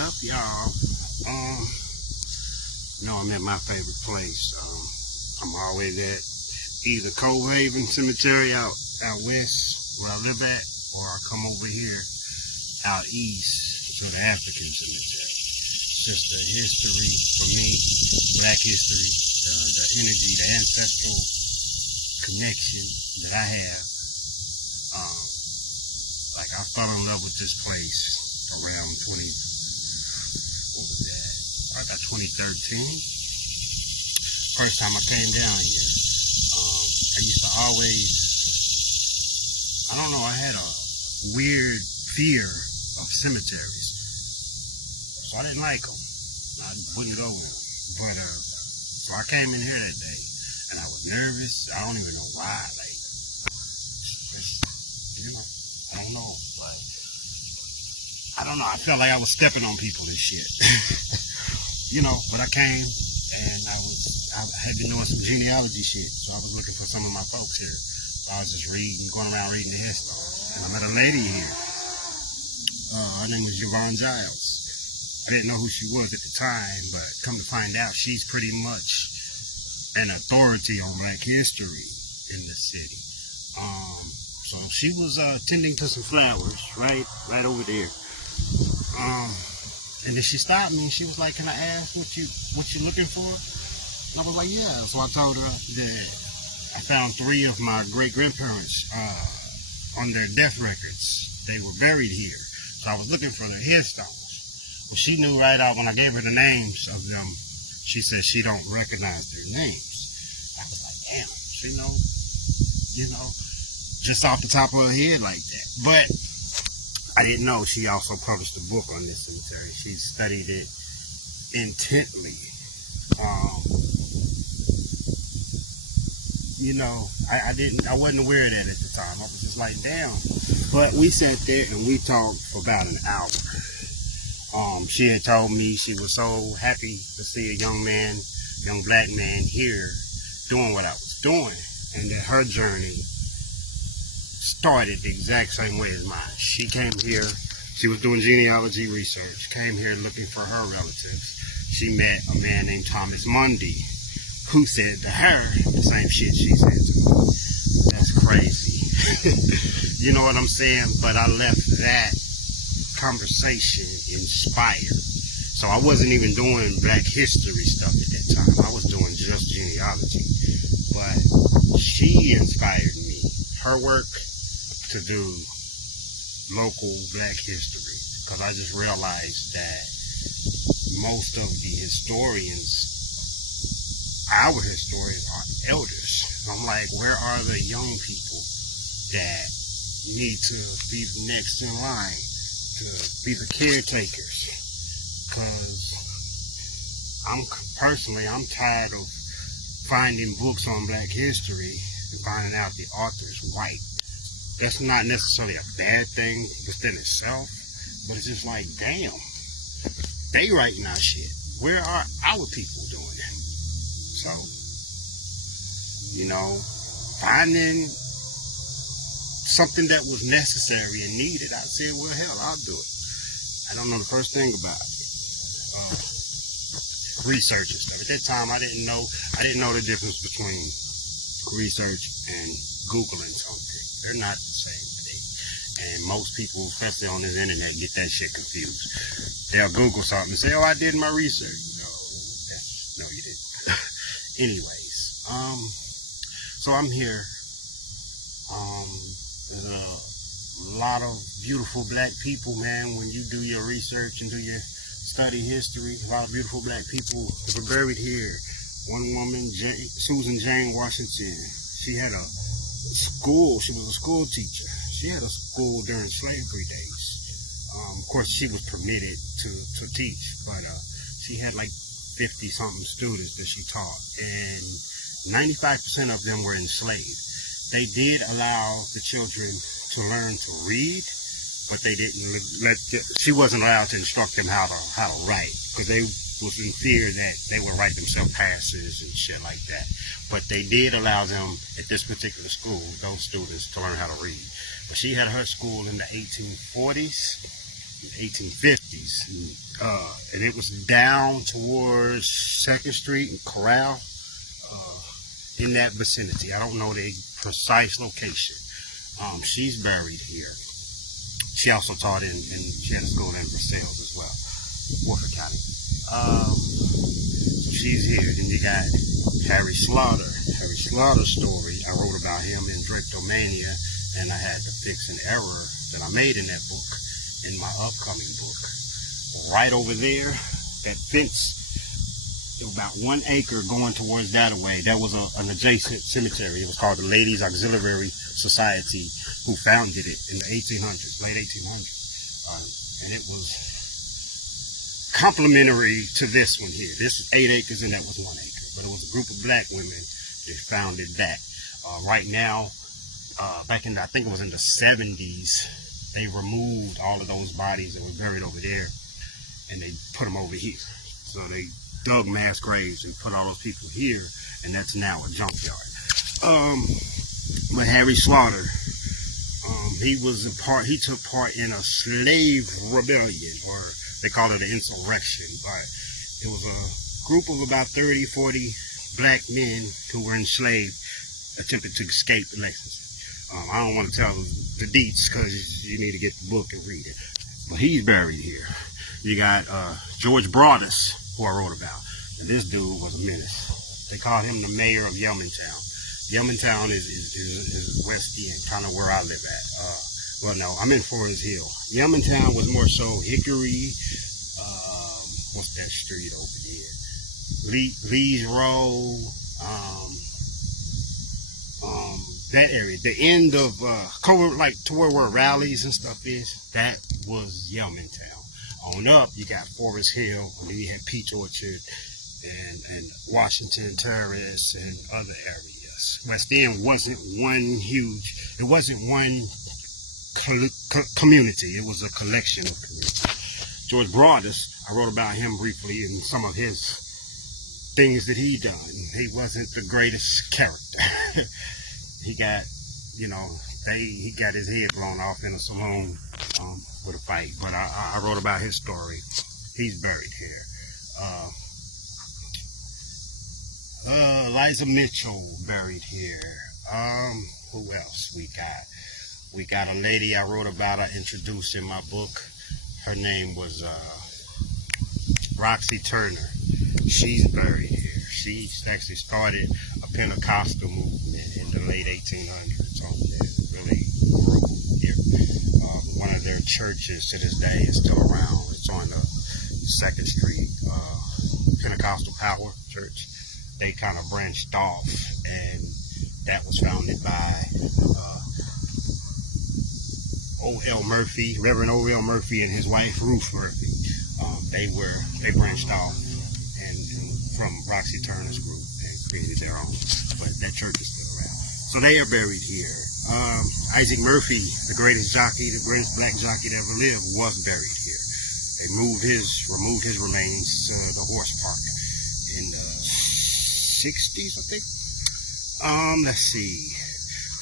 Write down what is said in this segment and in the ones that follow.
up, y'all? I'm at my favorite place. I'm always at either Cold Haven Cemetery out west where I live at, or I come over here out east to the African Cemetery. It's just the history for me, Black history, the energy, the ancestral connection that I have. Like I fell in love with this place around 2013. First time I came down here. I used to always, I don't know, I had a weird fear of cemeteries. So I didn't like them. I wouldn't go in them. But, so I came in here that day and I was nervous. I don't even know why. Like, I don't know. But, I don't know. I felt like I was stepping on people and shit. But I came and I had been doing some genealogy shit. So I was looking for some of my folks here. I was just going around reading the headstones. And I met a lady here. Her name was Yvonne Giles. I didn't know who she was at the time, but come to find out, she's pretty much an authority on Black history in the city. So she was tending to some flowers right over there. And then she stopped me and she was like, "Can I ask what you looking for?" And I was like, "Yeah." So I told her that I found 3 of my great-grandparents on their death records. They were buried here. So I was looking for their headstones. Well, she knew right out when I gave her the names of them. She said she don't recognize their names. I was like, damn, she know, just off the top of her head like that. But I didn't know she also published a book on this cemetery. She studied it intently. I wasn't aware of that at the time. I was just like, damn. But we sat there and we talked for about an hour. She had told me she was so happy to see a young Black man here doing what I was doing, and that her journey started the exact same way as mine. She came here, she was doing genealogy research, came here looking for her relatives. She met a man named Thomas Mundy, who said to her the same shit she said to me. That's crazy. You know what I'm saying? But I left that conversation inspired. So I wasn't even doing Black history stuff at that time. I was doing just genealogy. But she inspired me. Her work to do local Black history. Because I just realized that most of the historians, our historians, are elders. I'm like, where are the young people that need to be next in line to be the caretakers? Because I'm tired of finding books on Black history and finding out the author's white. That's not necessarily a bad thing within itself, but it's just like, damn, they writing our shit. Where are our people doing it? So, finding something that was necessary and needed, I said, well, hell, I'll do it. I don't know the first thing about it. Research and stuff. At that time, I didn't know the difference between research and Googling something. They're not the same thing. And most people, especially on this internet, get that shit confused. They'll Google something and say, "Oh, I did my research." No, you didn't. Anyways, so I'm here. There's a lot of beautiful Black people, man. When you do your research and do your study history, a lot of beautiful Black people were buried here. One woman, Susan Jane Washington, she had a school. She was a school teacher. She had a school during slavery days. Of course, she was permitted to teach, but she had like 50-something students that she taught, and 95% of them were enslaved. They did allow the children to learn to read, but they didn't she wasn't allowed to instruct them how to write, because they was in fear that they would write themselves passes and shit like that. But they did allow them at this particular school, those students, to learn how to read. But she had her school in the 1840s, 1850s. And it was down towards 2nd Street and Corral, in that vicinity. I don't know the precise location. She's buried here. She also taught in she had a school in Versailles as well, Warford County. She's here. Then you got Harry Slaughter. Harry Slaughter's story, I wrote about him in Drapetomania, and I had to fix an error that I made in that book, in my upcoming book. Right over there, that fence, about 1 acre going towards that way, that was an adjacent cemetery. It was called the Ladies Auxiliary Society, who founded it in the 1800s, late 1800s. And it was complementary to this one here. This is 8 acres and that was 1 acre. But it was a group of black women that founded that. Right now, back in, I think it was in the 70s, they removed all of those bodies that were buried over there and they put them over here. So they dug mass graves and put all those people here, and that's now a junkyard. But Harry Slaughter, he took part in a slave rebellion, or they called it an insurrection, but it was a group of about 30, 40 black men who were enslaved, attempted to escape Lexington. I don't want to tell the deets because you need to get the book and read it. But he's buried here. You got George Broadus, who I wrote about. And this dude was a menace. They called him the mayor of Yelmantown. Yelmantown is West End, kind of where I live at. Well, no, I'm in Forest Hill. Yelmantown was more so Hickory. What's that street over there? Lee's Road. That area, the end of like to where rallies and stuff is, that was Yelmantown. On up, you got Forest Hill, and then you had Peach Orchard and Washington Terrace and other areas. West End wasn't one community. It was a collection of communities. George Broadus, I wrote about him briefly in some of his things that he done. He wasn't the greatest character. He got, he got his head blown off in a saloon with a fight. But I wrote about his story. He's buried here. Eliza Mitchell buried here. Who else we got? We got a lady I wrote about, I introduced in my book. Her name was Roxy Turner. She's buried here. She actually started a Pentecostal movement in the late 1800s. Really grew here. One of their churches to this day is still around. It's on the 2nd Street, Pentecostal Power Church. They kind of branched off, and that was founded by O.L. Murphy, Reverend O.L. Murphy, and his wife Ruth Murphy. They branched off and from Roxy Turner's group and created their own, but that church is still around. So they are buried here. Isaac Murphy, the greatest jockey, the greatest black jockey to ever live, was buried here. They removed his remains to the horse park in the 60s, I think. Let's see.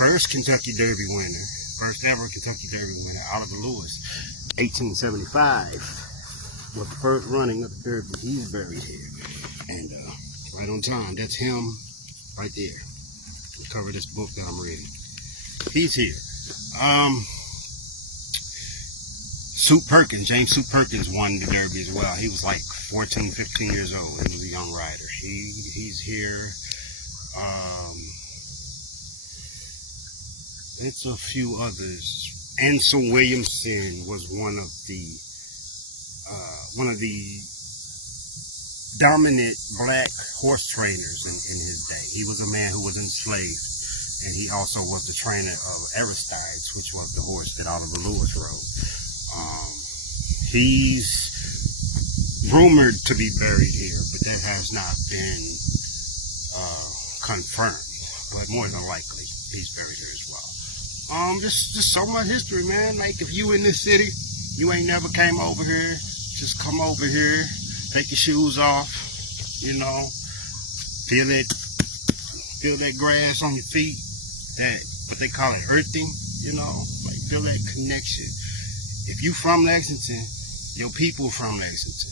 First Kentucky Derby winner, first ever Kentucky Derby winner, Oliver Lewis, 1875, was the first running of the Derby. He's buried here. And right on time, that's him right there. We cover this book that I'm reading. He's here. James Soup Perkins won the Derby as well. He was like 14, 15 years old. He was a young rider. He's here. It's a few others. Ansel Williamson was one of the dominant black horse trainers in his day. He was a man who was enslaved, and he also was the trainer of Aristides, which was the horse that Oliver Lewis rode. He's rumored to be buried here, but that has not been confirmed. But more than likely, he's buried here as well. Just so much history, man. Like, if you in this city, you ain't never came over here, just come over here, take your shoes off, feel that grass on your feet, that what they call it, earthing, like feel that connection. if you from Lexington, your people from Lexington,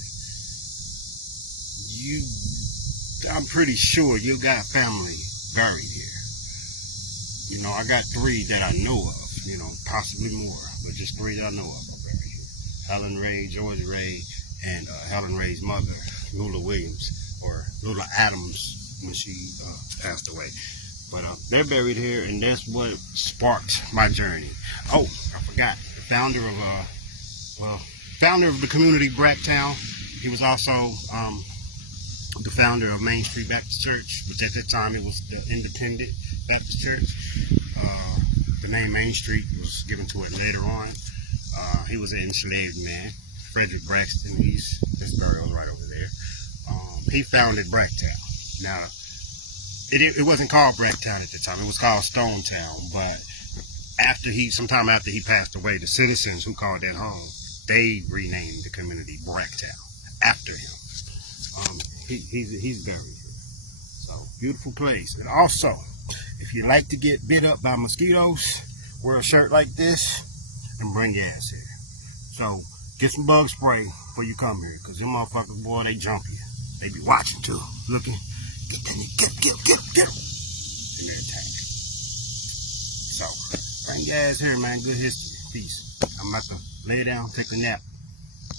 I'm pretty sure you got family buried here. You know, I got 3 that I know of, you know, possibly more, but just 3 that I know of are buried here. Helen Ray, George Ray, and Helen Ray's mother, Lula Williams, or Lula Adams, when she passed away. But they're buried here, and that's what sparked my journey. Oh, I forgot, the founder of the community Bracktown. He was also the founder of Main Street Baptist Church, which at that time it was the Independent Baptist Church. The name Main Street was given to it later on. He was an enslaved man, Frederick Braxton. His burial was right over there. He founded Bracktown. Now, it wasn't called Bracktown at the time. It was called Stonetown. But sometime after he passed away, the citizens who called that home, they renamed the community Bracktown after him. He's buried here. So, beautiful place. And also, if you like to get bit up by mosquitoes, wear a shirt like this and bring your ass here. So, get some bug spray before you come here, because them motherfuckers, boy, they jump you. They be watching too, looking. Get them. And they're attacking. So, bring your ass here, man. Good history. Peace. I'm about to lay down, take a nap.